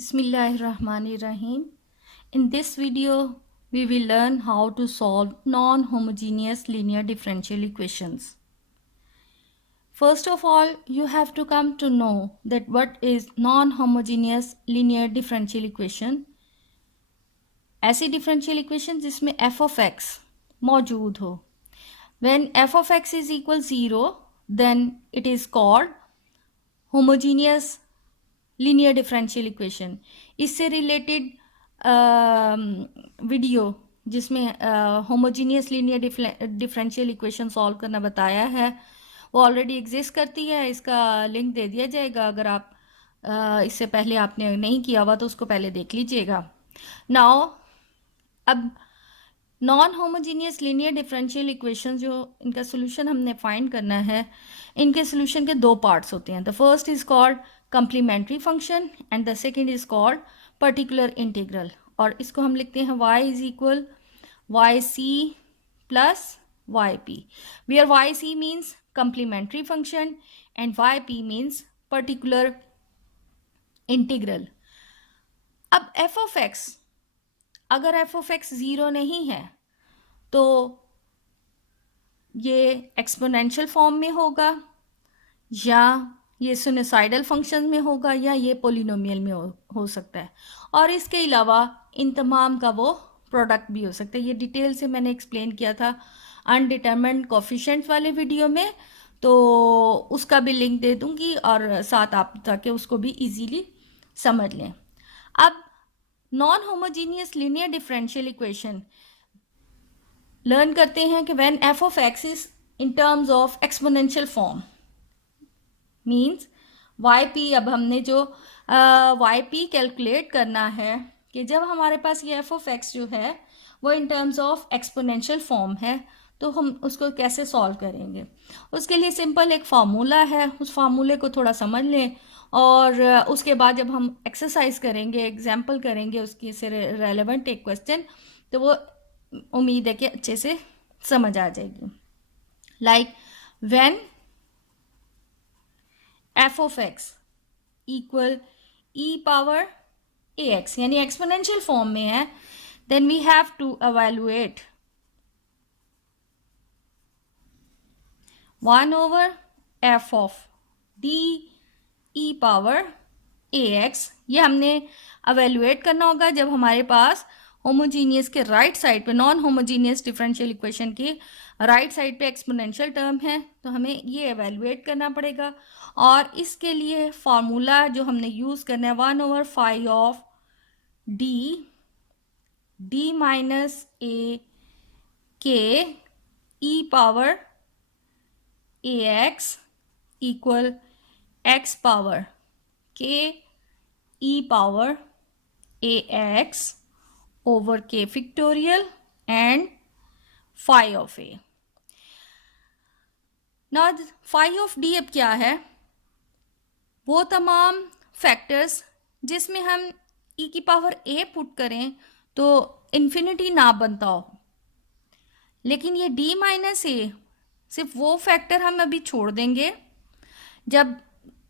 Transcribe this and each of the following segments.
Bismillahirrahmanirrahim. In this video, we will learn how to solve non-homogeneous linear differential equations. First of all, you have to come to know that what is non-homogeneous linear differential equation. ऐसी differential equation जिसमें f of x मौजूद हो. When f of x is equal 0, then it is called homogeneous linear differential equation. इससे related video जिसमें homogeneous linear differential equation solve करना बताया है वो ऑलरेडी एग्जिस्ट करती है. इसका लिंक दे दिया जाएगा. अगर आप इससे पहले आपने नहीं किया हुआ तो उसको पहले देख लीजिएगा. नाउ अब non homogeneous linear differential equation जो इनका सोल्यूशन हमने फाइंड करना है, इनके सोल्यूशन के दो पार्ट्स होते हैं. The first is called complementary function and the second is called particular integral. और इसको हम लिखते हैं y is equal yc plus yp, where yc means complementary function and yp means particular integral. अब f of x, अगर f of x 0 नहीं है तो ये एक्सपोनेंशियल फॉर्म में होगा या ये सिनुसाइडल फंक्शन में होगा या ये पोलिनोमियल में हो सकता है. और इसके अलावा इन तमाम का वो प्रोडक्ट भी हो सकता है. ये डिटेल से मैंने एक्सप्लेन किया था अनडिटरमिन्ड कोफिशिएंट वाले वीडियो में, तो उसका भी लिंक दे दूंगी और साथ आप ताकि उसको भी इजीली समझ लें. अब non homogeneous linear differential equation learn करते हैं कि when F of x is in terms of exponential form means yp. अब हमने जो yp कैलकुलेट करना है कि जब हमारे पास ये f ऑफ x जो है वो in terms of exponential form है तो हम उसको कैसे सॉल्व करेंगे. उसके लिए सिंपल एक फार्मूला है, उस फार्मूले को थोड़ा समझ लें और उसके बाद जब हम एक्सरसाइज करेंगे, एग्जाम्पल करेंगे उसकी से रेलेवेंट एक क्वेश्चन, तो वो उम्मीद है कि अच्छे से समझ आ जाएगी. Like when f of x equal e power ax यानी एक्सपोनेंशियल फॉर्म में है, then we have to evaluate 1 over f of d e power ax. ये हमने evaluate करना होगा जब हमारे पास होमोजीनियस के राइट साइड पे, नॉन होमोजीनियस डिफरेंशियल इक्वेशन की राइट साइड पे एक्सपोनेंशियल टर्म है, तो हमें ये एवेल्युएट करना पड़ेगा. और इसके लिए फार्मूला जो हमने यूज़ करना है 1/5 ऑफ डी माइनस ए के ई पावर ए एक्स इक्वल एक्स पावर के ई power A x over k factorial and phi of a. Now phi of d अब क्या है? वो तमाम फैक्टर्स जिसमें हम e की पावर a पुट करें तो इन्फिनिटी ना बनता हो, लेकिन ये d माइनस a सिर्फ वो फैक्टर हम अभी छोड़ देंगे जब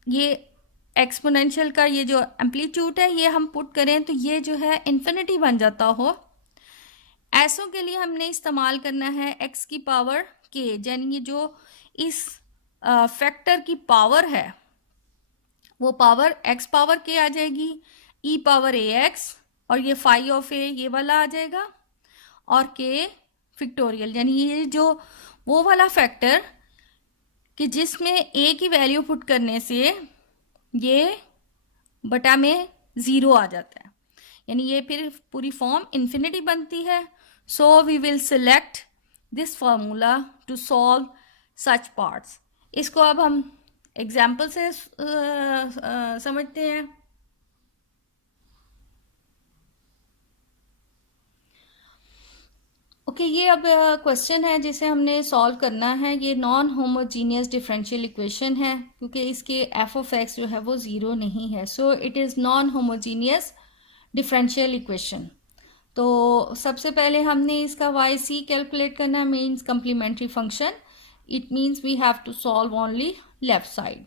ये एक्सपोनेंशियल का ये जो एम्पलीट्यूड है ये हम पुट करें तो ये जो है इन्फिनिटी बन जाता हो. ऐसों के लिए हमने इस्तेमाल करना है x की पावर k, यानी ये जो इस फैक्टर की पावर है वो पावर x पावर k आ जाएगी, e पावर ax और ये phi ऑफ a ये वाला आ जाएगा और k फैक्टोरियल, यानी ये जो वो वाला फैक्टर कि जिसमें a की वैल्यू पुट करने से ये बटा में 0 आ जाता है, यानी ये फिर पूरी फॉर्म इन्फिनिटी बनती है. So we will select this formula to solve such parts. इसको अब हम एग्जाम्पल से समझते हैं. ओके, ये अब क्वेश्चन है जिसे हमने सॉल्व करना है. ये नॉन होमोजीनियस डिफरेंशियल इक्वेशन है क्योंकि इसके एफ ऑफ एक्स जो है वो 0 नहीं है. So it is non homogeneous differential equation. तो सबसे पहले हमने इसका वाई सी कैलकुलेट करना, means complementary function. It means we have to solve only left side.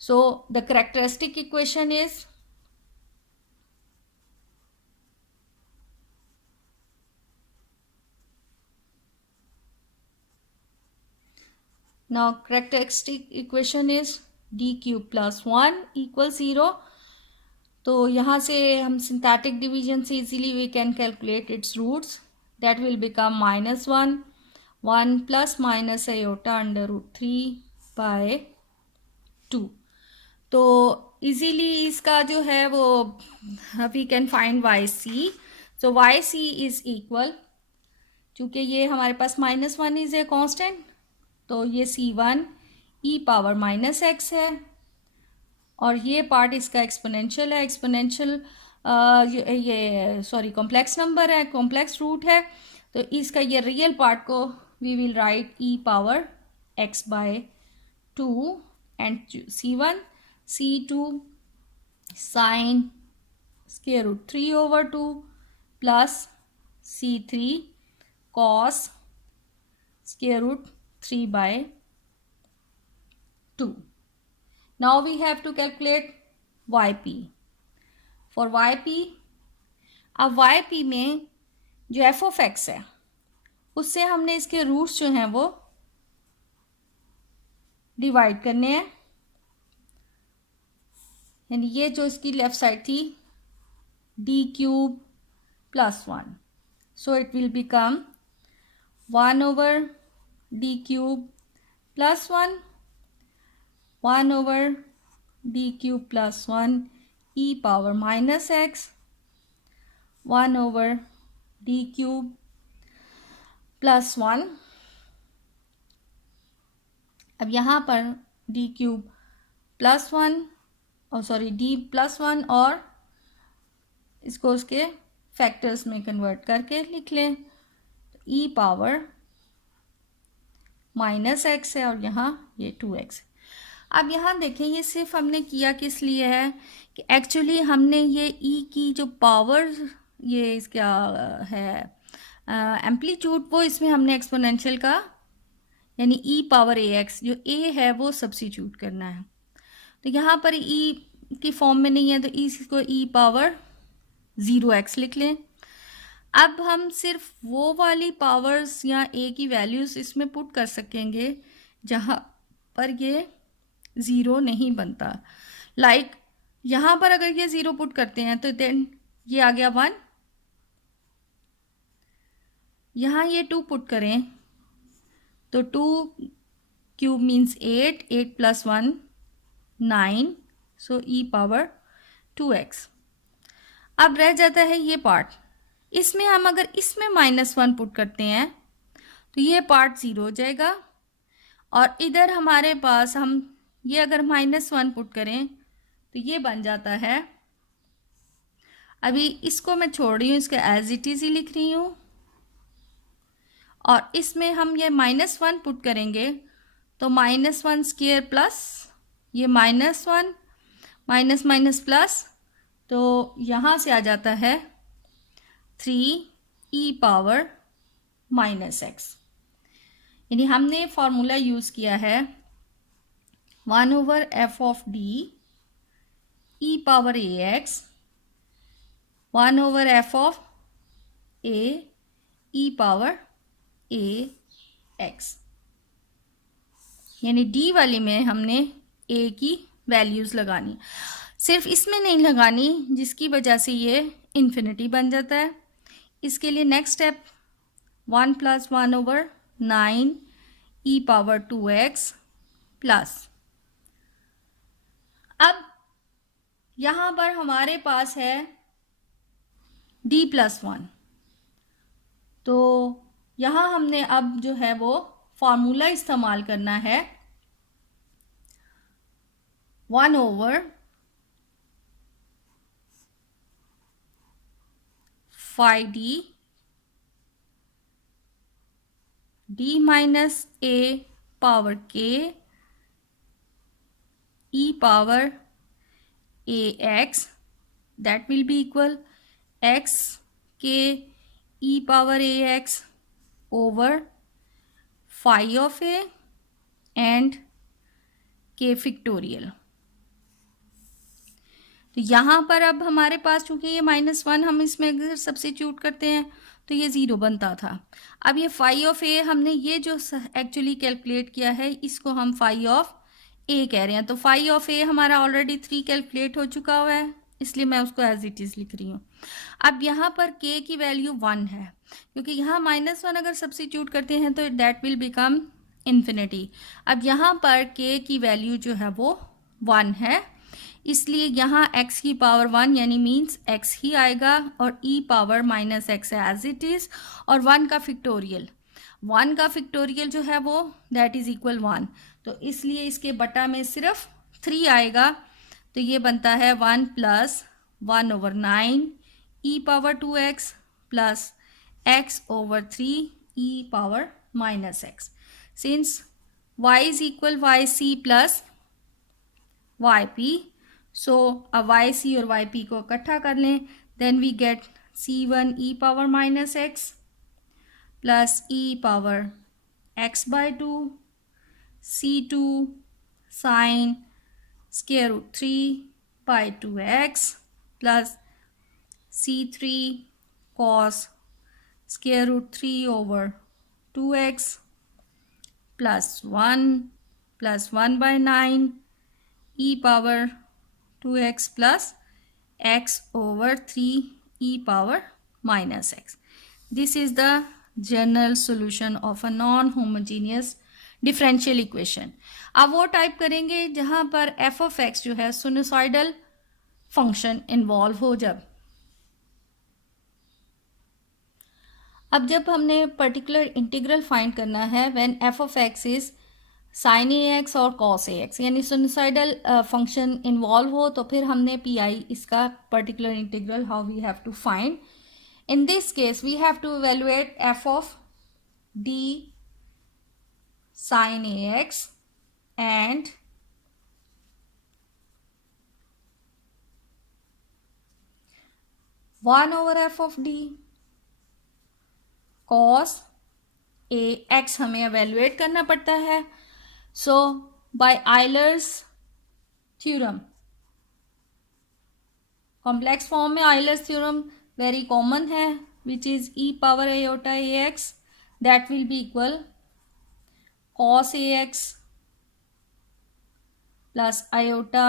So the characteristic equation is Now characteristic equation is d cube plus 1 equals 0. तो यहाँ से हम सिंथेटिक डिवीजन से easily we can calculate its roots. That will become -1 1 plus minus iota under root 3 by 2. तो easily इसका जो है वो we can find y c. So y c is equal, चूँकि ये हमारे पास -1 इज ए कांस्टेंट, तो ये c1 e पावर -x है और ये पार्ट इसका एक्सपोनेंशियल है. एक्सपोनेंशियल ये सॉरी कॉम्प्लेक्स नंबर है, कॉम्प्लेक्स रूट है. तो इसका ये रियल पार्ट को we will write e power x by 2 and c1 c2 sine square root 3 over 2 plus c3 cos square root 3 by 2. Now we have to calculate yp. For yp, अब yp में जो f of x है उससे हमने इसके roots जो हैं वो डिवाइड करने हैं. यानी ये जो इसकी लेफ्ट साइड थी d cube plus 1, so it will become 1 over d cube plus 1 1 over d cube plus 1 e power minus x 1 over d cube plus 1. अब यहाँ पर d cube plus 1 और सॉरी d plus 1 और इसको उसके factors में convert करके लिख लें. e पावर -x है और यहाँ ये 2x. अब यहाँ देखें ये सिर्फ हमने किया किस लिए है कि एक्चुअली हमने ये e की जो पावर ये इसका है एम्पलीट्यूड वो इसमें हमने एक्सपोनेंशियल का यानी e पावर ax जो a है वो सब्स्टिट्यूट करना है. तो यहाँ पर e की फॉर्म में नहीं है तो इसको e पावर 0x लिख लें. अब हम सिर्फ वो वाली पावर्स या a की वैल्यूज़ इसमें पुट कर सकेंगे जहाँ पर ये ज़ीरो नहीं बनता. लाइक यहाँ पर अगर ये ज़ीरो पुट करते हैं तो देन ये आ गया 1. यहाँ ये 2 पुट करें तो 2 क्यूब मीन्स 8 8 प्लस 1 9, सो e पावर 2x. अब रह जाता है ये पार्ट. इसमें हम अगर इसमें -1 पुट करते हैं तो ये पार्ट 0 हो जाएगा और इधर हमारे पास हम ये अगर -1 पुट करें तो ये बन जाता है. अभी इसको मैं छोड़ रही हूँ, इसके एज इट इज़ ही लिख रही हूँ और इसमें हम ये -1 पुट करेंगे तो -1 स्क्वायर प्लस ये -1 माइनस माइनस प्लस, तो यहाँ से आ जाता है 3 e पावर -x. यानी हमने फॉर्मूला यूज़ किया है 1 over f of d e power ax 1 over f of a e power ax. यानी d वाली में हमने a की वैल्यूज़ लगानी, सिर्फ इसमें नहीं लगानी जिसकी वजह से ये इन्फिनिटी बन जाता है. इसके लिए next step 1 + 1 over 9 e power 2x plus. अब यहाँ पर हमारे पास है d + 1, तो यहाँ हमने अब जो है वो फार्मूला इस्तेमाल करना है 1 over 5d d minus a power k e power ax that will be equal x k e power ax over phi of a and k factorial. तो यहाँ पर अब हमारे पास चूंकि ये -1 हम इसमें अगर सब्स्टिट्यूट करते हैं तो ये 0 बनता था। अब ये फाई ऑफ ए हमने ये जो एक्चुअली कैलकुलेट किया है इसको हम फाई ऑफ ए कह रहे हैं। तो फाई ऑफ ए हमारा ऑलरेडी 3 कैलकुलेट हो चुका हुआ है, इसलिए मैं उसको एज इट इज़ लिख रही हूँ। अब यहाँ पर k की वैल्यू 1 है, क्योंकि यहाँ -1 अगर सब्सिट्यूट करते हैं तो दैट विल बिकम इन्फिनिटी। अब यहाँ पर k की वैल्यू जो है वो 1 है, इसलिए यहाँ x की पावर 1 यानी मीन्स x ही आएगा और e power -x as it is, और 1 का फिक्टोरियल जो है वो दैट इज़ इक्वल 1, तो इसलिए इसके बटा में सिर्फ 3 आएगा। तो ये बनता है 1 plus 1/9 e power 2x plus x over 3 e power -x। Since y is equal yc plus yp, so अब yc और yp को इकट्ठा कर लें, then we get c1 e power -x plus e power x by 2 c2 sine square root 3 by 2x plus c3 cos square root 3 over 2x plus 1 e power 2x plus x over 3 e power -x. This is the general solution of a non-homogeneous differential equation. अब वो type करेंगे जहाँ पर f of x जो है sinusoidal function involve हो। जब हमने पर्टिकुलर इंटीग्रल फाइंड करना है when f of x is sine a x और कॉस ए एक्स यानी सिनुसाइडल फंक्शन इन्वॉल्व हो, तो फिर हमने पी आई इसका particular integral how we have to find. In this case we have to evaluate f of d sine a x and one over F of d cos a x हमें evaluate करना पड़ता है। So by Euler's theorem, complex form में Euler's theorem very common है, which is e power iota ax that will be equal cos ax plus iota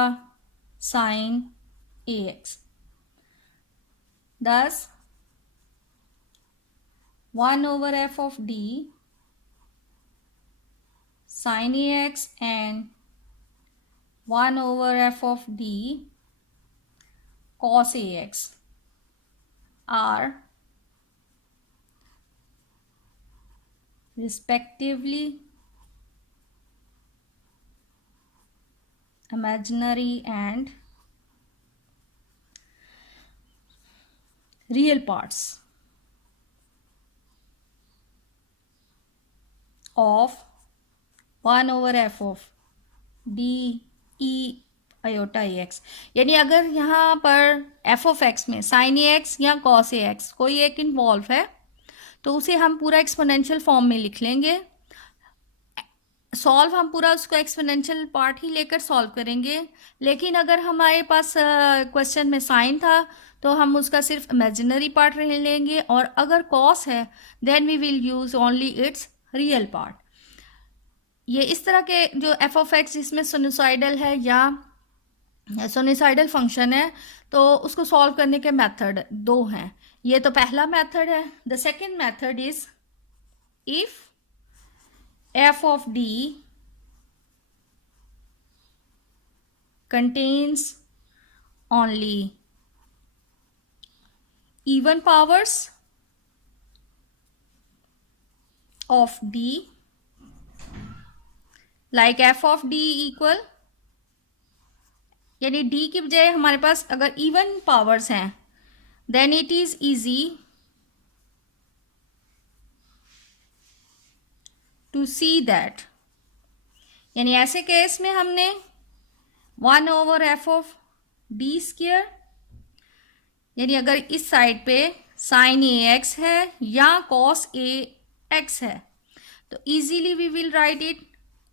sin ax. Thus 1 over f of d sin ax and 1 over f of d cos ax are respectively imaginary and real parts of 1 over f of d e iota ax। यानी अगर यहाँ पर f of x में sin ax या cos ax कोई एक involve है तो उसे हम पूरा एक्सपोनेंशियल फॉर्म में लिख लेंगे। सॉल्व हम पूरा उसको एक्सपोनेंशियल पार्ट ही लेकर सॉल्व करेंगे, लेकिन अगर हमारे पास क्वेश्चन में साइन था तो हम उसका सिर्फ इमेजिनरी पार्ट ले लेंगे, और अगर कॉस है then we will use only its real part. ये इस तरह के जो एफ ऑफ एक्स जिसमें सिनुसाइडल है या सिनुसाइडल फंक्शन है तो उसको सॉल्व करने के मेथड दो हैं। ये तो पहला मेथड है। The second method is if f of d contains only even powers of d like f of d equal, यानी d की बजाय हमारे पास अगर इवन पावर्स हैं then it is easy to see that, यानी ऐसे केस में हमने 1 over F of d square, यानी अगर इस साइड पे साइन ए एक्स है या कॉस ए एक्स है तो easily we will write it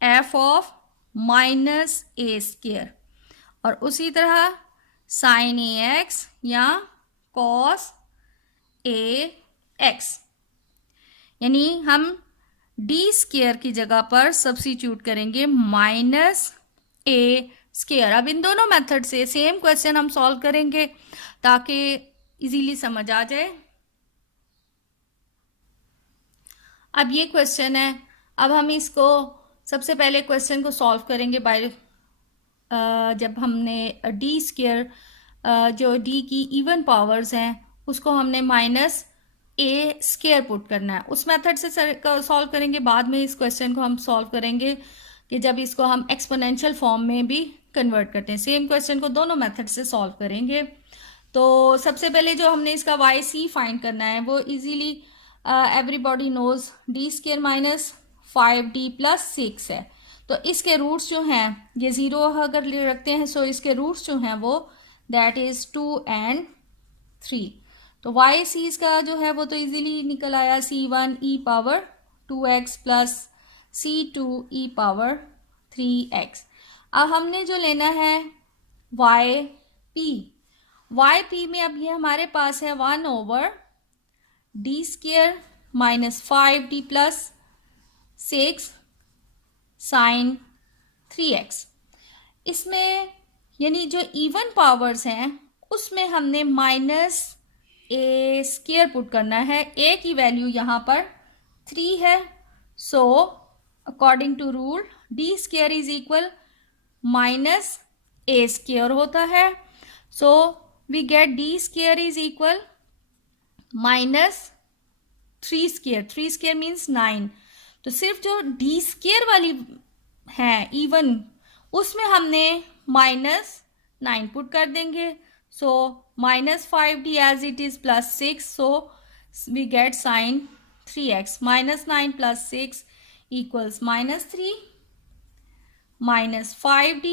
f of minus a square, और उसी तरह साइन ए एक्स या कॉस ए एक्स, यानी हम डी स्क्वायर की जगह पर सब्स्टिट्यूट करेंगे माइनस ए स्क्वायर। अब इन दोनों मेथड से सेम क्वेश्चन हम सॉल्व करेंगे ताकि इजीली समझ आ जाए। अब ये क्वेश्चन है, अब हम इसको सबसे पहले क्वेश्चन को सॉल्व करेंगे बाय जब हमने डी स्क्वायर जो डी की इवन पावर्स हैं उसको हमने माइनस ए स्क्वायर पुट करना है, उस मेथड से सॉल्व करेंगे। बाद में इस क्वेश्चन को हम सॉल्व करेंगे कि जब इसको हम एक्सपोनेंशियल फॉर्म में भी कन्वर्ट करते हैं। सेम क्वेश्चन को दोनों मेथड से सॉल्व करेंगे। तो सबसे पहले जो हमने इसका वाई सी फाइंड करना है वो easily everybody knows d square minus 5d plus 6 है। तो इसके रूट्स जो हैं ये 0 अगर रखते हैं सो इसके रूट्स जो हैं वो दैट इज 2 एंड 3। तो वाई सी इसका जो है वो तो इजीली निकल आया, c1 e power 2x plus c2 e power 3x। अब हमने जो लेना है वाई पी में अब ये हमारे पास है 1 over d square minus 5d plus 6 sine 3x। इसमें यानी जो इवन पावर्स हैं उसमें हमने माइनस ए स्क्वायर पुट करना है। ए की वैल्यू यहाँ पर 3 है, so according to rule d square is equal minus a square होता है। So we get d square is equal minus 3 square, 3 square means 9। तो सिर्फ जो डी स्क्वायर वाली है इवन उसमें हमने माइनस 9 पुट कर देंगे। So minus 5d as it is plus 6, so we get sine 3x। Minus 9 plus 6 equals minus 3 minus 5d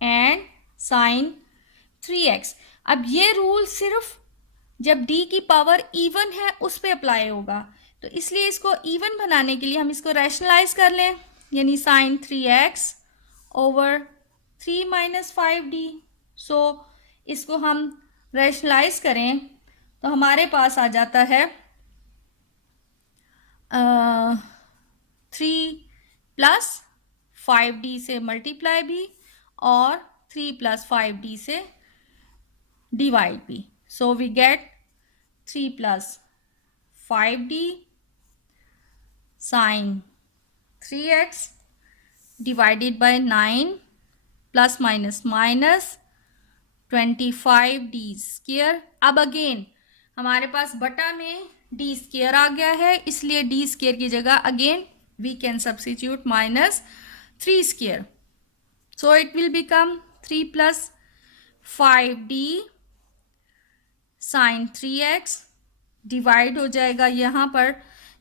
and sine 3x। अब ये रूल सिर्फ जब d की पावर इवन है उस पर अप्लाई होगा, तो इसलिए इसको इवन बनाने के लिए हम इसको रैशनलाइज कर लें, यानी sign 3x over 3 minus 5d। सो इसको हम रैशनलाइज करें तो हमारे पास आ जाता है 3 प्लस 5d से मल्टीप्लाई भी और 3 प्लस 5d से डिवाइड भी। So we get 3 plus 5d sine 3x divided by 9 plus minus minus 25d square. अब अगेन हमारे पास बटा में d स्क्वायर आ गया है, इसलिए d स्क्वायर की जगह again we can substitute minus 3 square. So it will become 3 plus 5d sine 3x divide हो जाएगा यहाँ पर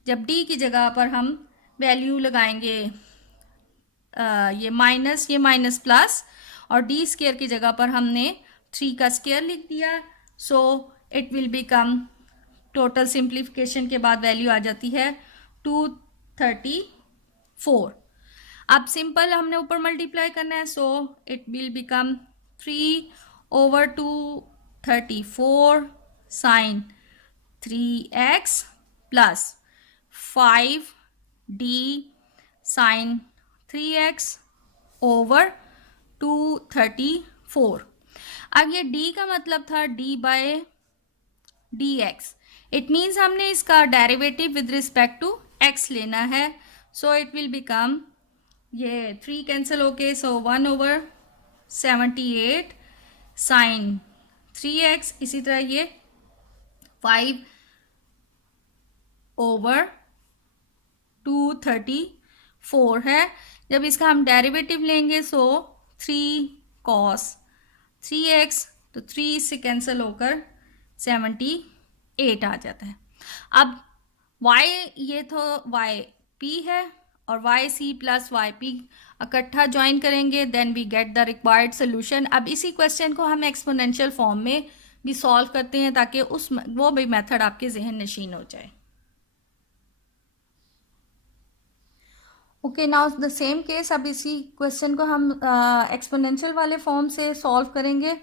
जब d की जगह पर हम वैल्यू लगाएंगे ये माइनस प्लस और d स्क्वायर की जगह पर हमने 3 का स्क्वायर लिख दिया। सो it will become total simplification के बाद वैल्यू आ जाती है 234। अब सिंपल हमने ऊपर मल्टीप्लाई करना है, so it will become 3 over 234 sine 3x plus 5d sine 3x over 234। अब ये d का मतलब था d by dx, it means हमने इसका derivative with respect to x लेना है। सो इट विल बिकम ये 3 कैंसिल होके सो 1 ओवर 78 साइन 3x, इसी तरह ये 5 ओवर 234 है। जब इसका हम डेरिवेटिव लेंगे सो 3 कॉस 3x, तो 3 से कैंसिल होकर 78 आ जाता है। अब y ये तो y p है और y c plus y p इकट्ठा ज्वाइन करेंगे, then we get the required solution. अब इसी क्वेश्चन को हम एक्सपोनेंशियल फॉर्म में भी सॉल्व करते हैं ताकि वो भी मेथड आपके जहन नशीन हो जाए। Okay, now the same case, अब इसी क्वेश्चन को हम एक्सपोनेंशियल वाले फॉर्म से सॉल्व करेंगे।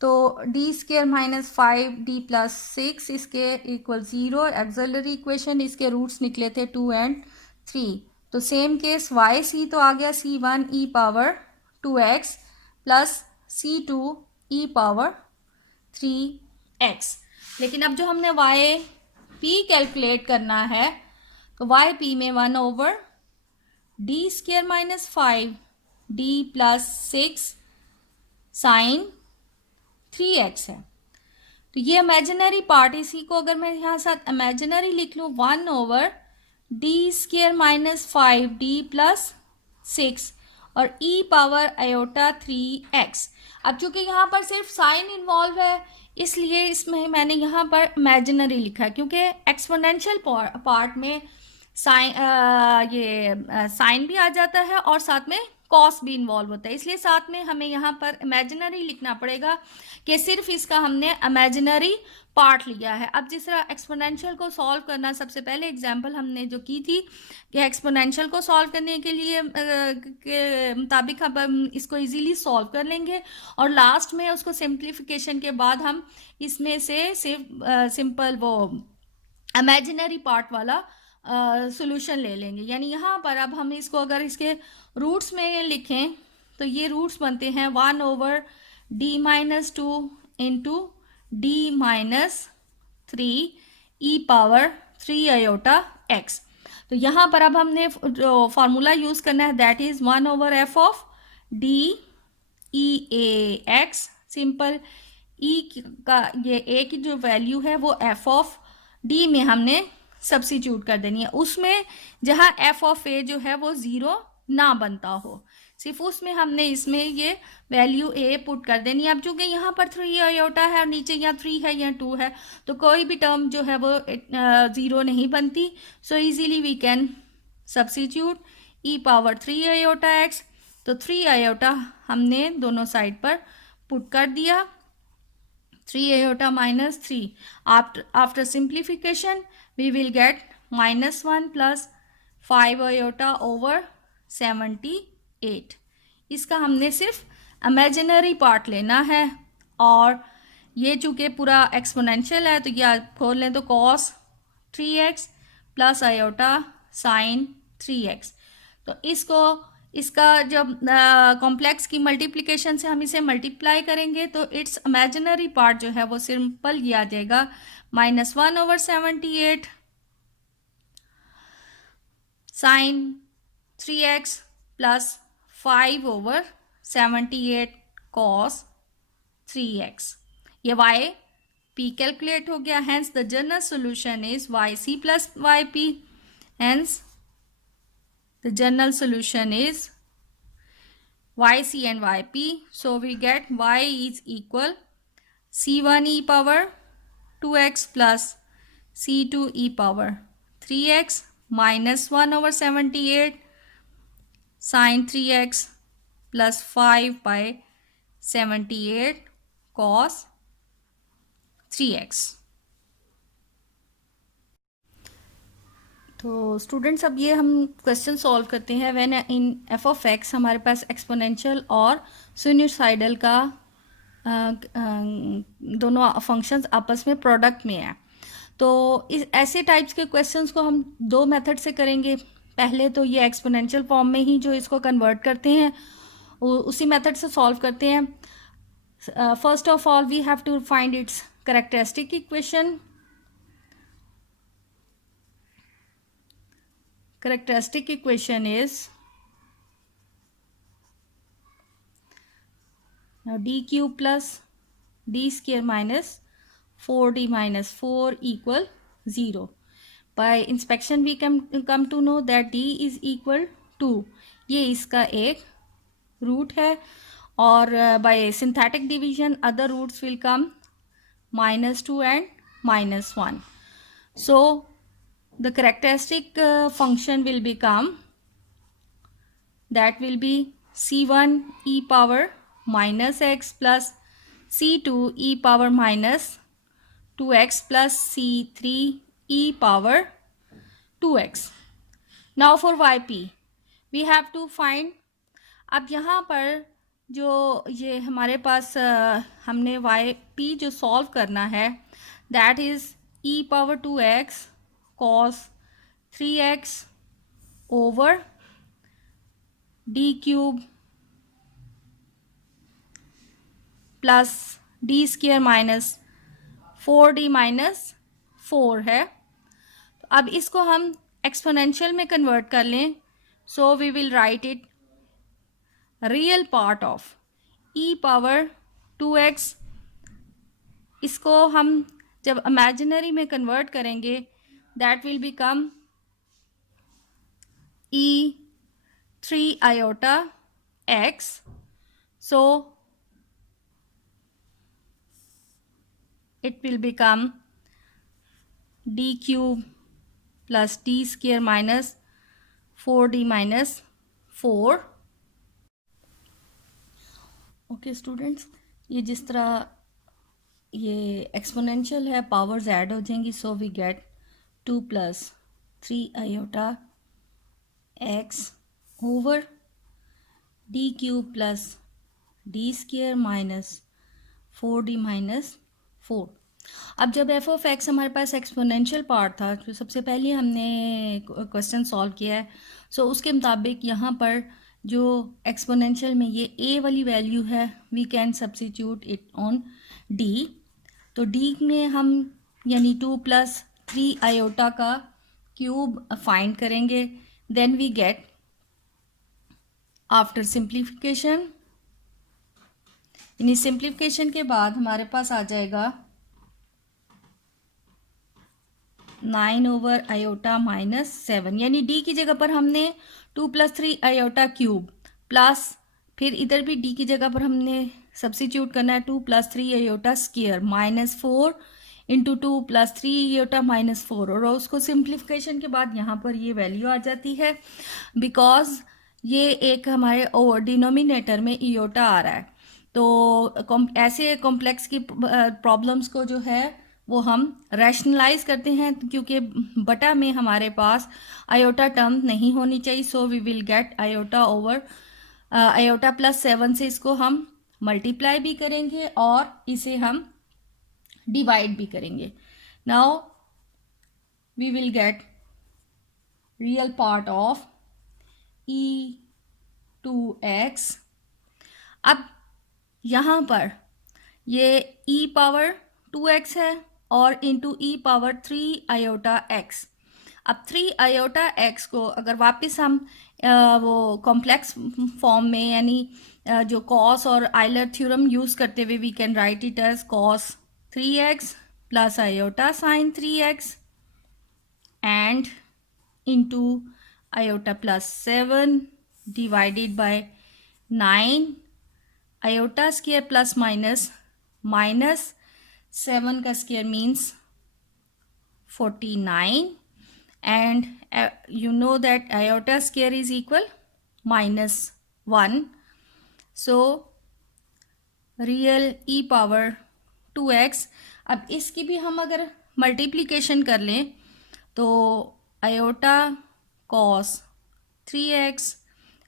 तो D square minus 5d plus 6 इसके इक्वल 0। एक्सिलरी इक्वेशन, इसके रूट्स निकले थे 2 एंड 3। तो सेम केस वाई सी तो आ गया c1 e power 2x plus c2 e power 3x। लेकिन अब जो हमने वाई पी कैलकुलेट करना है, तो वाई पी में 1 over d square minus 5d plus 6 sine 3x है। तो ये इमेजिनरी पार्ट, इसी को अगर मैं यहाँ साथ इमेजिनरी लिख लूँ 1 over d square minus 5d plus 6 और ई पावर आयोटा 3x। अब चूंकि यहाँ पर सिर्फ साइन इन्वॉल्व है, इसलिए इसमें मैंने यहाँ पर इमेजिनरी लिखा है, क्योंकि एक्सपोनेंशियल पार्ट में साइन साइन भी आ जाता है और साथ में कॉस भी इन्वॉल्व होता है, इसलिए साथ में हमें यहाँ पर इमेजिनरी लिखना पड़ेगा कि सिर्फ इसका हमने इमेजिनरी पार्ट लिया है। अब जिस तरह एक्सपोनेंशियल को सॉल्व करना, सबसे पहले एग्जांपल हमने जो की थी कि एक्सपोनेंशियल को सॉल्व करने के लिए के मुताबिक हम इसको इजीली सॉल्व कर लेंगे और लास्ट में उसको सिंप्लीफिकेशन के बाद हम इसमें से सिर्फ सिंपल वो इमेजिनरी पार्ट वाला सॉल्यूशन ले लेंगे। यानी यहाँ पर अब हम इसको अगर इसके रूट्स में लिखें तो ये रूट्स बनते हैं 1 over d minus 2 into D minus 3 ई पावर 3 आयोटा x। तो यहाँ पर अब हमने जो फार्मूला यूज करना है that is 1 over F of D E A X. Simple E का ये ए की जो वैल्यू है वो एफ ऑफ डी में हमने सब्सिट्यूट कर देनी है, उसमें जहाँ एफ ऑफ ए जो है वो 0 ना बनता हो, सिर्फ उसमें हमने इसमें ये वैल्यू ए पुट कर देनी है। अब चूंकि यहाँ पर 3 आयोटा है और नीचे यहाँ 3 है, यहाँ 2 है, तो कोई भी टर्म जो है वो 0 नहीं बनती। So easily we can substitute e power 3 iota x. तो 3 आयोटा हमने दोनों साइड पर पुट कर दिया, 3 iota minus 3। After simplification we will get minus 1 plus 5 iota over 78। इसका हमने सिर्फ इमेजिनरी पार्ट लेना है और ये चूँकि पूरा एक्सपोनेंशियल है तो ये आप खोल लें तो cos 3x plus iota sine 3x। तो इसको इसका जब कॉम्प्लेक्स की मल्टीप्लिकेशन से हम इसे मल्टीप्लाई करेंगे तो इट्स इमेजिनरी पार्ट जो है वो सिंपल ये आ जाएगा minus 1 over 78 sine 3x plus 5 over 78 cos 3x। ये वाई पी कैलकुलेट हो गया। Hence the general solution is y c plus y p. Hence the general solution is yc and yp. So we get y is equal c1 e power 2x plus c2 e power 3x minus 1 over 78 sin 3x plus 5 by 78 cos 3x। तो students अब ये हम question solve करते हैं when in F of x हमारे पास exponential और sinusoidal का दोनों फंक्शंस आपस में प्रोडक्ट में है। तो इस ऐसे टाइप्स के क्वेश्चंस को हम दो मेथड से करेंगे। पहले तो ये एक्सपोनेंशियल फॉर्म में ही जो इसको कन्वर्ट करते हैं उसी मेथड से सॉल्व करते हैं। First of all we have to find its characteristic equation. Characteristic equation is now d cube plus d square minus 4d minus 4 equal 0. By inspection we can come to know that d is equal to, ये इसका एक root है और by synthetic division other roots will come -2 and -1. So the characteristic function will become that will be c1 e power minus x plus c2 e power minus 2x plus c3 e power 2x. Now for yp we have to find, अब यहाँ पर जो ये हमारे पास हमने y P जो solve करना है, that is E power 2x cos 3x over D cube plus D square minus 4d minus 4 है। तो अब इसको हम एक्सपोनेंशियल में कन्वर्ट कर लें, so we will write it real part of e power 2x। इसको हम जब इमेजिनरी में कन्वर्ट करेंगे, that will become e 3 iota x। सो it will become d cube plus d square minus 4d minus 4। Okay students, ये जिस तरह ये एक्सपोनेंशियल है, पावर्स ऐड हो जाएंगी, so we get 2 plus 3 iota x over d cube plus d square minus 4d minus 4। अब जब F of x हमारे पास एक्सपोनेंशियल पार्ट था, जो सबसे पहले हमने क्वेश्चन सॉल्व किया है, सो उसके मुताबिक यहाँ पर जो एक्सपोनेंशियल में ये ए वाली वैल्यू है, we can substitute it on d. तो डी में हम यानी 2 प्लस 3 आयोटा का क्यूब फाइंड करेंगे। Then we get after simplification, यानी सिंप्लीफिकेशन के बाद हमारे पास आ जाएगा 9 ओवर आयोटा माइनस 7, यानी डी की जगह पर हमने 2 प्लस 3 आयोटा क्यूब प्लस फिर इधर भी डी की जगह पर हमने सब्स्टिट्यूट करना है 2 plus 3 iota square minus 4 into 2 plus 3 iota minus 4, और उसको सिंप्लीफिकेशन के बाद यहाँ पर ये वैल्यू आ जाती है, बिकॉज ये एक हमारे ओवर डिनोमिनेटर में इयोटा आ रहा है। तो ऐसे कॉम्प्लेक्स की प्रॉब्लम्स को जो है वो हम रैशनलाइज करते हैं, क्योंकि बटा में हमारे पास आयोटा टर्म नहीं होनी चाहिए। So we will get iota over iota plus 7 से इसको हम मल्टीप्लाई भी करेंगे और इसे हम डिवाइड भी करेंगे। Now we will get real part of e2x। अब यहाँ पर ये e पावर 2x है और इंटू ई पावर 3 आयोटा x। अब 3 आयोटा x को अगर वापस हम वो कॉम्प्लेक्स फॉर्म में, यानी जो कॉस और आइलर थ्योरम यूज़ करते हुए, we can write it as cos 3x plus iota sine 3x and into iota plus 7 divided by 9 iota square plus minus minus 7 का square means 49, and you know that iota square is equal -1. So real e power 2x। अब इसकी भी हम अगर multiplication कर लें तो iota cos 3x,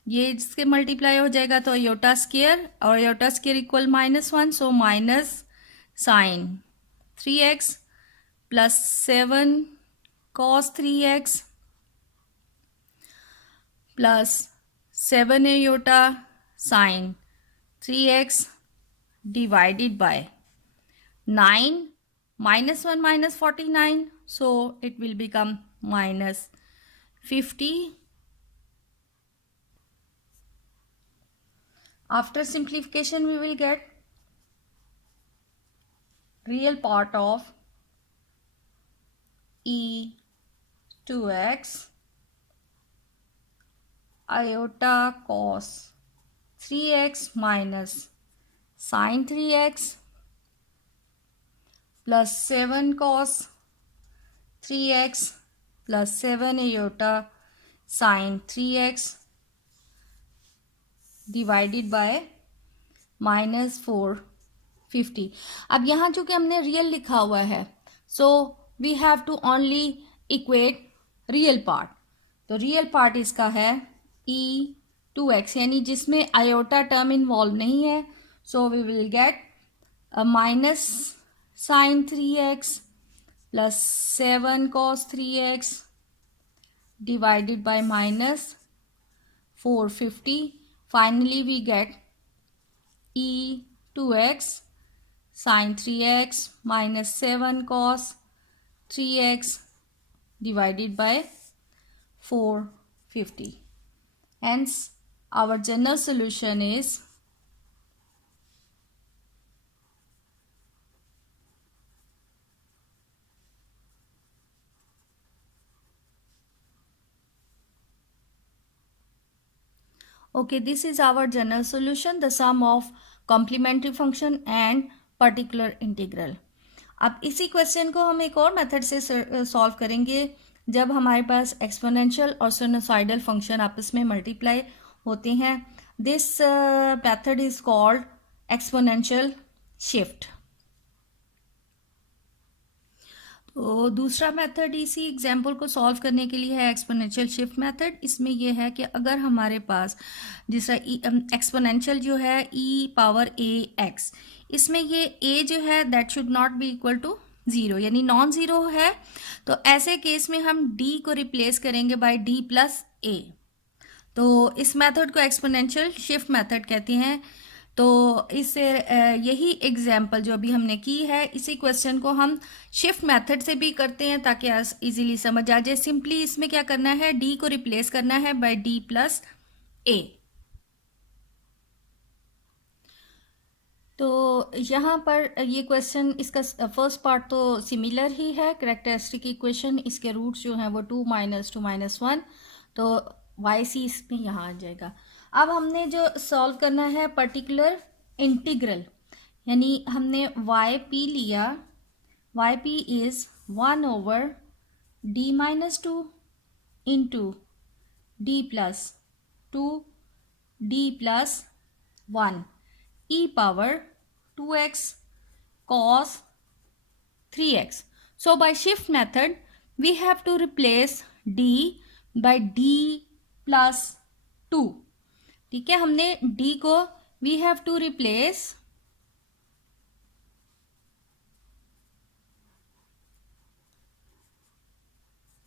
ये जिसके मल्टीप्लाई हो जाएगा तो आयोटा स्क्वायर, और iota square equal -1, so minus sine 3x plus 7 cos 3x plus 7 iota sine 3x divided by 9 -1 minus 49, so it will become -50। After simplification we will get real part of e2x iota cos 3x minus sin 3x plus 7 cos 3x plus 7 iota sin 3x divided by -450। अब यहाँ चूंकि हमने real लिखा हुआ है, so we have to only equate real part. तो real part इसका है e 2x, यानी जिसमें आयोटा टर्म इन्वॉल्व नहीं है. So we will get minus sine 3x plus 7 cos 3x divided by minus 450. Finally we get e 2x sin 3x minus 7 cos 3x divided by 450. Hence our general solution is okay, this is our general solution, the sum of complementary function and particular integral. अब इसी question को हम एक और method से solve करेंगे जब हमारे पास एक्सपोनेंशियल और साइनोसॉइडल फंक्शन आपस में मल्टीप्लाई होते हैं. This method is called exponential shift. तो दूसरा मेथड इसी एग्जाम्पल को सॉल्व करने के लिए है एक्सपोनेंशियल शिफ्ट मेथड. इसमें यह है कि अगर हमारे पास जिसका एक्सपोनेंशियल जो है e पावर a x, इसमें ये a जो है that should not be equal to 0, यानी नॉन ज़ीरो है. तो ऐसे केस में हम d को रिप्लेस करेंगे बाय d प्लस a. तो इस मेथड को एक्सपोनेंशियल शिफ्ट मेथड कहते हैं. तो इससे यही एग्जाम्पल जो अभी हमने की है, इसी क्वेश्चन को हम शिफ्ट मेथड से भी करते हैं ताकि इजीली समझ आ जाए. सिंपली इसमें क्या करना है, d को रिप्लेस करना है बाय d प्लस a. तो यहाँ पर ये क्वेश्चन, इसका फर्स्ट पार्ट तो सिमिलर ही है, कैरेक्टरिस्टिक इक्वेशन. इसके रूट्स जो हैं वो 2 - 2 - 1, तो वाई सी इसमें यहाँ आ जाएगा. अब हमने जो सॉल्व करना है पर्टिकुलर इंटीग्रल, यानी हमने वाई पी लिया. Y p is 1/d-2 into d plus 2 d plus 1 e power 2x cos 3x. So by shift method we have to replace d by d plus 2. ठीक है, हमने d को we have to replace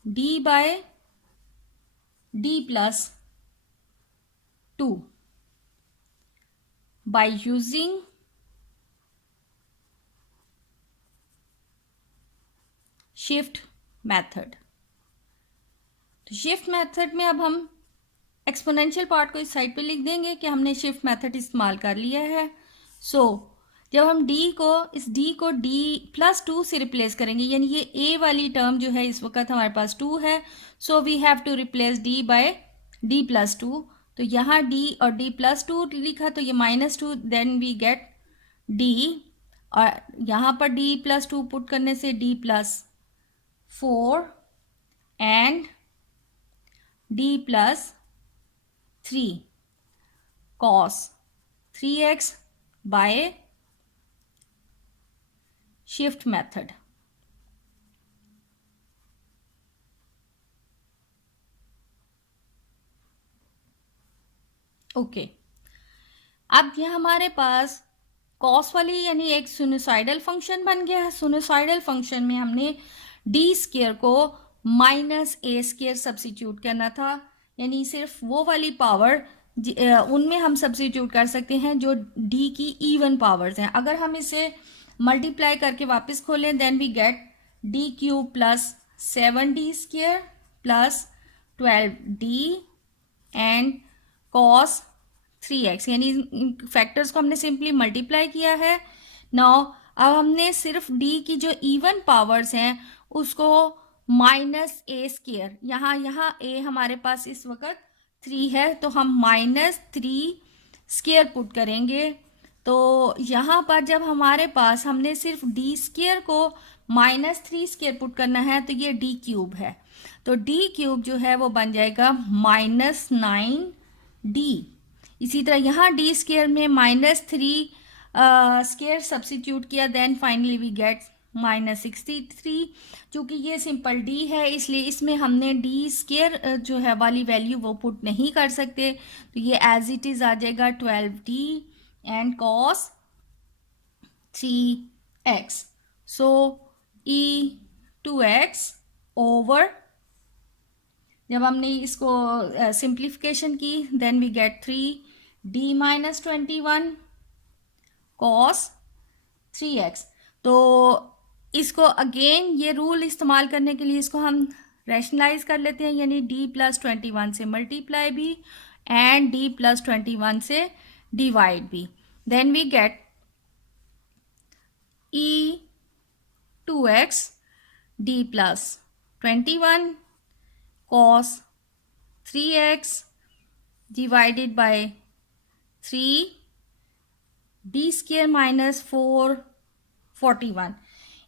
d by d plus 2 by using shift method. तो shift method में अब हम exponential part को इस साइड पे लिख देंगे कि हमने शिफ्ट मेथड इस्तेमाल कर लिया है. सो जब हम इस d को d प्लस 2 से रिप्लेस करेंगे, यानी ये a वाली टर्म जो है इस वक्त हमारे पास 2 है. So we have to replace d by d plus 2. तो यहाँ d और d प्लस 2 लिखा, तो ये -2, देन वी गेट d, और यहाँ पर d प्लस 2 पुट करने से d plus 4 and d plus 3 cos 3x by shift method. Okay, अब यह हमारे पास cos वाली यानी एक सिनुसाइडल फंक्शन बन गया है. सिनुसाइडल फंक्शन में हमने डी स्क्वायर को -a² सब्सिट्यूट करना था, यानी सिर्फ वो वाली पावर उनमें हम सब्सिट्यूट कर सकते हैं जो d की इवन पावर्स हैं. अगर हम इसे मल्टीप्लाई करके वापस खोलें, then we get d³ plus 7d² plus 12d and cos 3x, यानी फैक्टर्स को हमने सिंपली मल्टीप्लाई किया है. नाउ अब हमने सिर्फ d की जो इवन पावर्स हैं उसको -a², यहाँ a हमारे पास इस वक्त 3 है, तो हम -3² पुट करेंगे. तो यहाँ पर जब हमारे पास हमने सिर्फ d² को -3² पुट करना है, तो ये d³ है. तो d³ जो है वो बन जाएगा -9d. इसी तरह यहाँ d² में -3² सब्सिट्यूट किया, देन फाइनली वी गेट -63। चूँकि ये सिंपल d है इसलिए इसमें हमने d स्क्वायर जो है वाली वैल्यू वो पुट नहीं कर सकते, तो ये एज इट इज़ आ जाएगा 12d and cos 3x। So e2x over, जब हमने इसको सिंप्लीफिकेशन की then we get 3d minus 21 cos 3x। तो इसको अगेन ये रूल इस्तेमाल करने के लिए इसको हम रैशनलाइज कर लेते हैं, यानी d प्लस 21 से मल्टीप्लाई भी एंड d प्लस 21 से डिवाइड भी। Then we get e2x d plus 21 cos 3x divided by 3 d square minus 441.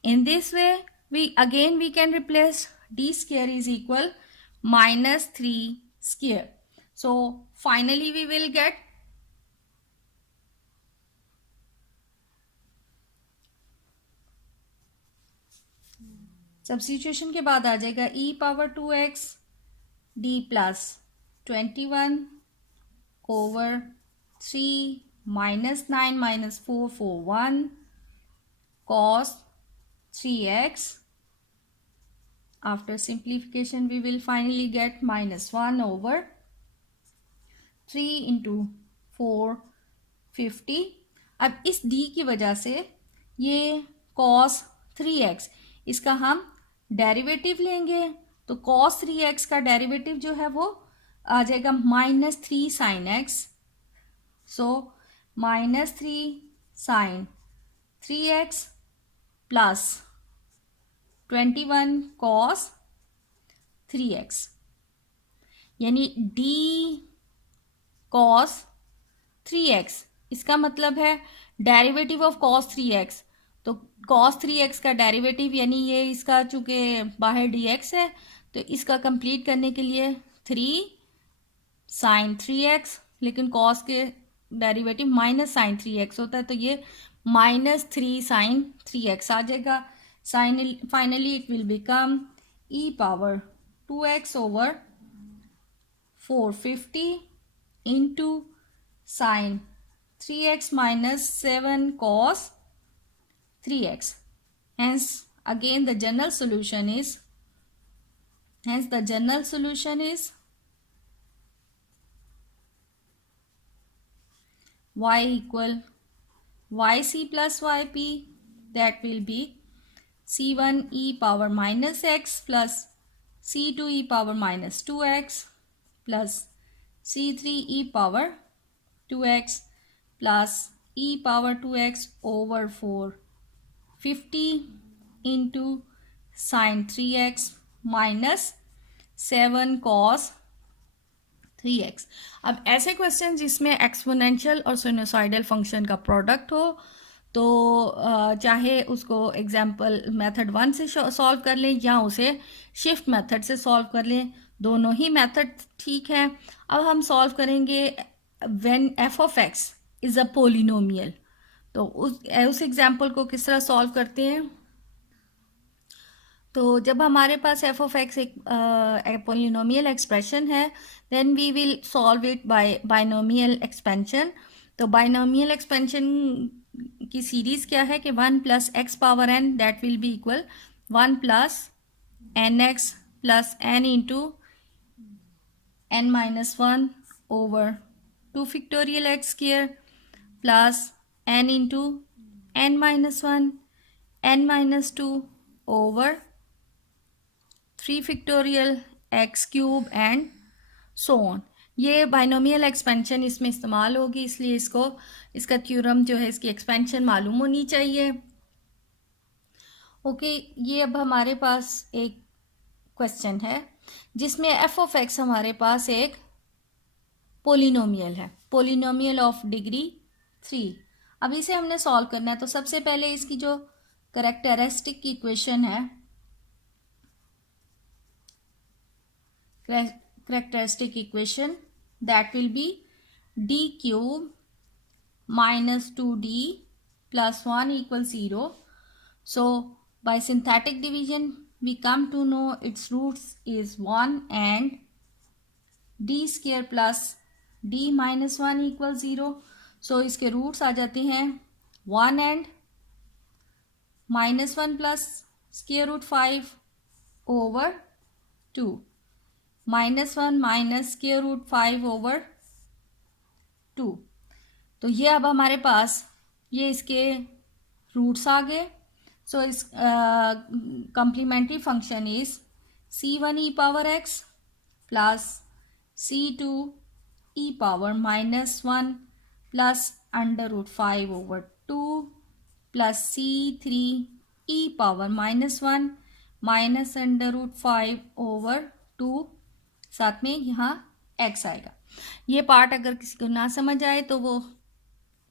In this way we can replace d square is equal minus 3 square. So finally we will get substitution के बाद आ जाएगा e power 2x d plus 21 over 3 minus 9 minus 441 cos 3x. After simplification we will finally get minus 1 over 3 into 450. अब इस d की वजह से ये cos 3x इसका हम डेरिवेटिव लेंगे, तो cos 3x का डेरिवेटिव जो है वो आ जाएगा -3 sin x। सो -3 sin 3x plus 21 cos 3x, यानी d cos 3x इसका मतलब है डेरिवेटिव ऑफ cos 3x। तो cos 3x का डेरिवेटिव यानी ये इसका चूंकि बाहर dx है तो इसका कंप्लीट करने के लिए 3 sin 3x, लेकिन cos के डेरिवेटिव माइनस साइन 3x होता है तो ये -3 sin 3x आ जाएगा। Finally it will become e power 2x over 450 into sin 3x minus 7 cos 3x. Hence again the general solution is y equal yc plus yp, that will be c1 e power minus x plus c2 e power minus 2x plus c3 e power 2x plus e power 2x over 450 into sin 3x minus 7 cos 3x। अब ऐसे question जिसमें exponential और sinusoidal function का product हो तो चाहे उसको example method 1 से सॉल्व कर लें या उसे शिफ्ट मेथड से सॉल्व कर लें, दोनों ही मेथड ठीक है। अब हम सॉल्व करेंगे when f of x is a polynomial, तो उस एग्जाम्पल को किस तरह सॉल्व करते हैं। तो जब हमारे पास f ऑफ x एक पोलिनोमियल एक्सप्रेशन है then we will solve it by binomial expansion. तो बाइनोमियल एक्सपेंशन की सीरीज़ क्या है कि 1 plus x power n that will be equal 1 plus n x plus n into n minus 1 over 2 factorial x square plus n into n minus 1 n minus 2 over 3 factorial x cube and so on. ये binomial expansion इसमें इस्तेमाल होगी, इसलिए इसका theorem जो है इसकी expansion मालूम होनी चाहिए। ओके, ये अब हमारे पास एक क्वेश्चन है जिसमें f ऑफ x हमारे पास एक पोलिनोमियल है, पोलिनोमियल ऑफ डिग्री 3। अब इसे हमने सॉल्व करना है, तो सबसे पहले इसकी जो कैरेक्टरिस्टिक की इक्वेशन है, characteristic equation that will be d cube minus 2d plus 1 equals 0. So By synthetic division, we come to know its roots is 1 and d square plus d minus 1 equals 0. So इसके roots आ जाते हैं 1 and -1 plus square root 5 over 2, -1 minus square root 5 over 2. तो ये अब हमारे पास ये इसके roots आ गए. सो इस complementary function is c1 e power x plus c2 e power -1 plus √5 over 2 plus c3 e power -1 minus √5 over 2, साथ में यहाँ x आएगा. ये पार्ट अगर किसी को ना समझ आए तो वो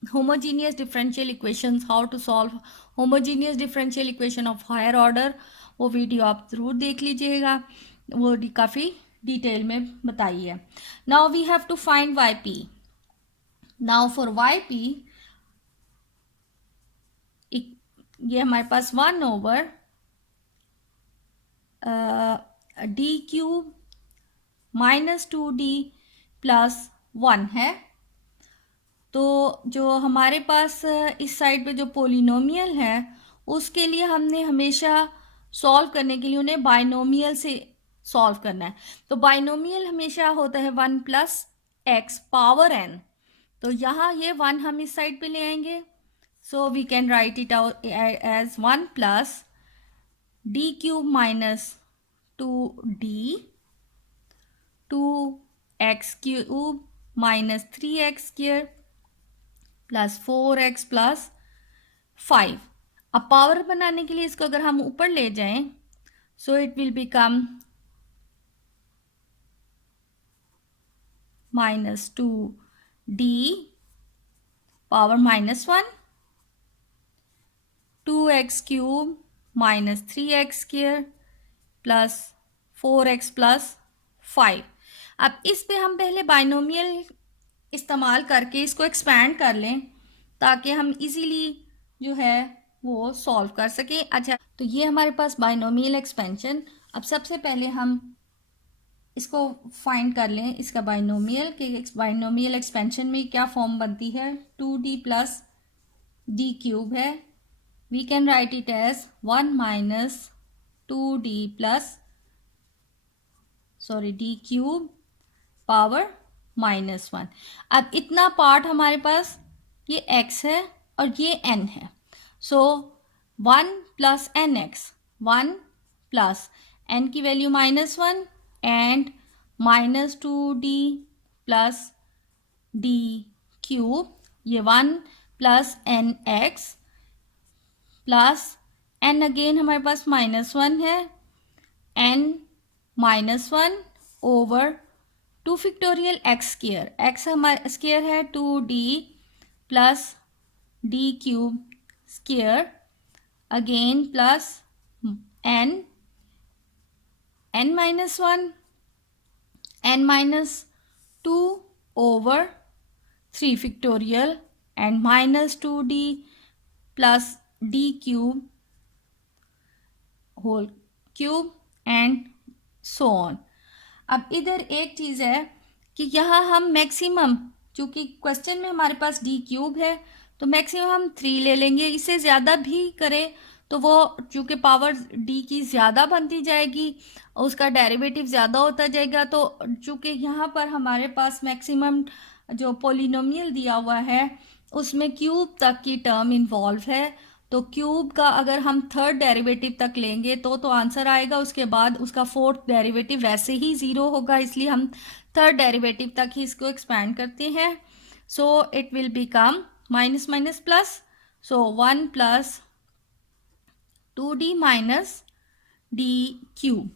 homogeneous differential equations, how to solve homogeneous differential equation of higher order, वो वीडियो आप ज़रूर देख लीजिएगा, वो काफ़ी डिटेल में बताई है. Now we have to find y p. Now for y p ये हमारे पास 1 over d cube -2d plus 1 है. तो जो हमारे पास इस साइड पे जो पोलिनोमियल है उसके लिए हमने हमेशा सॉल्व करने के लिए उन्हें बाइनोमियल से सॉल्व करना है. तो बाइनोमियल हमेशा होता है 1 प्लस एक्स पावर n. तो यहाँ ये 1 हम इस साइड पे ले आएंगे. So we can write it out as 1 plus d cube -2d 2x cube -3x square plus 4x plus 5. अब पावर बनाने के लिए इसको अगर हम ऊपर ले जाएं सो it will become -2d power -1 2x cube -3x square plus 4x plus 5. अब इस पे हम पहले बाइनोमियल इस्तेमाल करके इसको एक्सपैंड कर लें ताकि हम इजीली जो है वो सॉल्व कर सकें. अच्छा, तो ये हमारे पास बाइनोमियल एक्सपेंशन. अब सबसे पहले हम इसको फाइंड कर लें इसका बाइनोमियल कि बाइनोमियल एक्सपेंशन में क्या फॉर्म बनती है. 2d प्लस डी क्यूब है. We can write it as 1 minus 2d plus d cube power -1. अब इतना पार्ट हमारे पास ये x है और ये n है. So 1 plus n x, 1 plus n की value -1 and -2d plus d cube, ये 1 plus n x plus n again हमारे पास -1 है, n -1 over 2 factorial x square. x हमारा स्क्वायर है 2d plus d cube square again plus n -1 n-2 over 3 factorial and -2d plus d cube whole cube and so on. अब इधर एक चीज़ है कि यहाँ हम मैक्सिमम, चूँकि क्वेश्चन में हमारे पास डी क्यूब है तो मैक्सिमम हम 3 ले लेंगे. इससे ज़्यादा भी करें तो वो चूँकि पावर डी की ज़्यादा बनती जाएगी, उसका डेरिवेटिव ज़्यादा होता जाएगा. तो चूँकि यहाँ पर हमारे पास मैक्सिमम जो पोलिनोमियल दिया हुआ है उसमें क्यूब तक की टर्म इन्वॉल्व है, तो क्यूब का अगर हम थर्ड डेरिवेटिव तक लेंगे तो आंसर आएगा. उसके बाद उसका फोर्थ डेरिवेटिव वैसे ही 0 होगा, इसलिए हम थर्ड डेरिवेटिव तक ही इसको एक्सपैंड करते हैं. सो it will become minus minus plus, so 1 plus 2d minus D cube.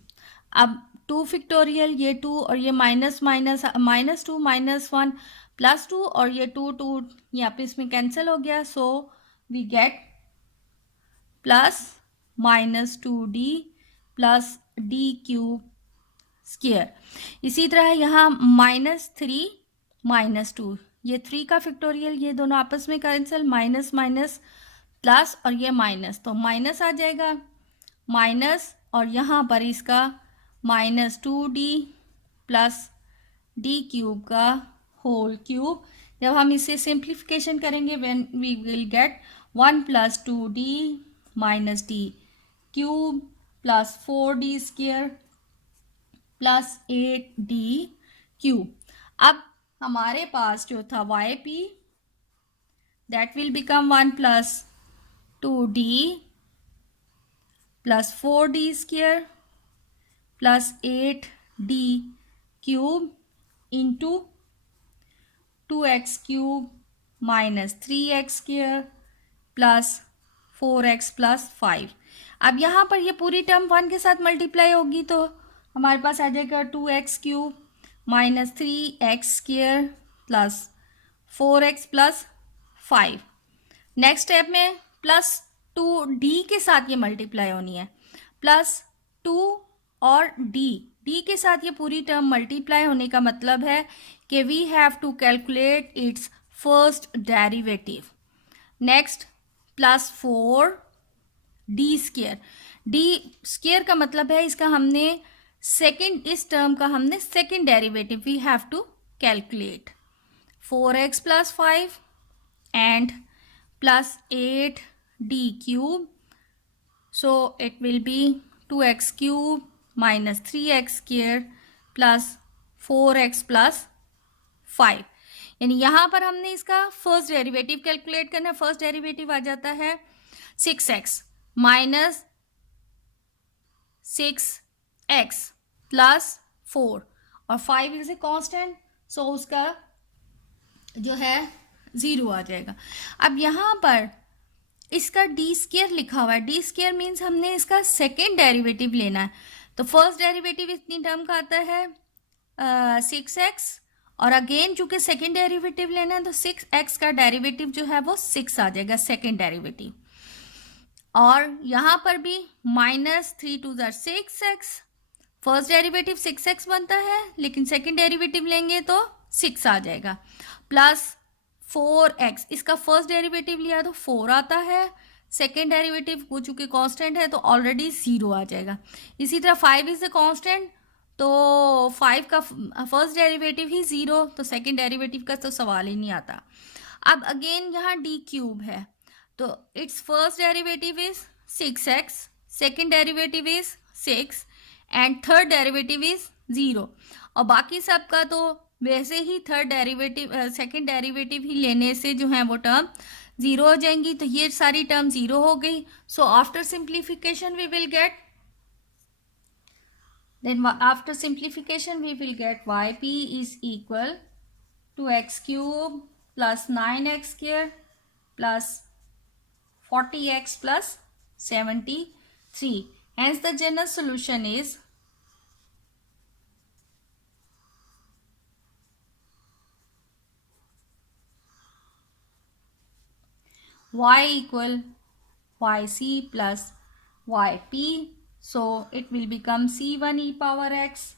अब 2 फैक्टोरियल, ये 2 और ये माइनस माइनस -2 -1 +2 और ये 2 यहाँ पे इसमें कैंसिल हो गया. So we get plus -2d plus d cube square. इसी तरह यहाँ -3 -2, ये 3 का फैक्टोरियल, ये दोनों आपस में कैंसिल, माइनस माइनस प्लस और ये माइनस, तो माइनस आ जाएगा. माइनस, और यहाँ पर इसका -2d प्लस डी क्यूब का होल क्यूब। जब हम इसे सिंप्लीफिकेशन करेंगे when we will get 1 + 2d - d cube plus 4d square plus 8d cube. अब हमारे पास जो था yp that will become 1 + 2d plus 4d square plus 8d cube into 2x cube minus 3x square plus 4x plus 5। अब यहाँ पर ये पूरी टर्म 1 के साथ मल्टीप्लाई होगी तो हमारे पास आ जाएगा 2x cube minus 3x square plus 4x plus 5। Next step में +2d के साथ ये मल्टीप्लाई होनी है, +2 और d के साथ ये पूरी टर्म मल्टीप्लाई होने का मतलब है कि we have to calculate its first derivative. Next +4d square, d square का मतलब है इसका हमने सेकेंड, इस टर्म का हमने second derivative we have to calculate. 4x plus 5 and plus 8d cube, so it will be 2x cube minus 3x square plus 4x plus 5। यानी यहाँ पर हमने इसका फर्स्ट डेरिवेटिव कैलकुलेट करना है। फर्स्ट डेरिवेटिव आ जाता है 6x माइनस 6x प्लस 4 और 5 इज ए कांस्टेंट, सो उसका जो है 0 आ जाएगा। अब यहाँ पर इसका डी स्क्वायर लिखा हुआ है, डी स्क्वायर मीन्स हमने इसका सेकेंड डेरिवेटिव लेना है। तो फर्स्ट डेरिवेटिव इतनी टर्म का आता है 6x, और अगेन चूंकि सेकेंड डेरिवेटिव लेना है तो 6x का डेरिवेटिव जो है वो 6 आ जाएगा सेकेंड डेरिवेटिव। और यहाँ पर भी -3 × 2 = 6x, फर्स्ट डेरिवेटिव 6x बनता है लेकिन सेकेंड डेरिवेटिव लेंगे तो 6 आ जाएगा, प्लस 4x, इसका फर्स्ट डेरिवेटिव लिया तो 4 आता है, सेकेंड डेरिवेटिव को चूंकि कांस्टेंट है तो ऑलरेडी 0 आ जाएगा। इसी तरह 5 इज ए कांस्टेंट, तो 5 का फर्स्ट डेरिवेटिव ही 0, तो सेकेंड डेरिवेटिव का तो सवाल ही नहीं आता। अब अगेन यहाँ d क्यूब है तो it's first derivative is 6x, second derivative is 6 and third derivative is 0, और बाकी सब का तो वैसे ही थर्ड डेरिवेटिव सेकेंड डेरिवेटिव ही लेने से जो है वो टर्म 0 हो जाएंगी। तो ये सारी टर्म 0 हो गई। So after simplification we will get, then after simplification we will get yp is equal to x cube plus 9x square plus 40x plus 73. Hence the general solution is y equal yc plus yp, so it will become c1 e power x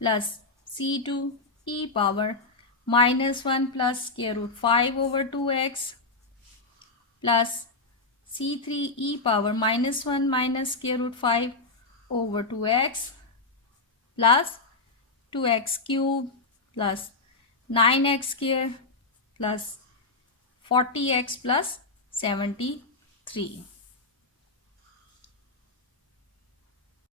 plus c2 e power -1 plus square root 5 over 2x plus c3 e power -1 minus square root 5 over 2x plus 2x cube plus 9x square plus 40x plus 73।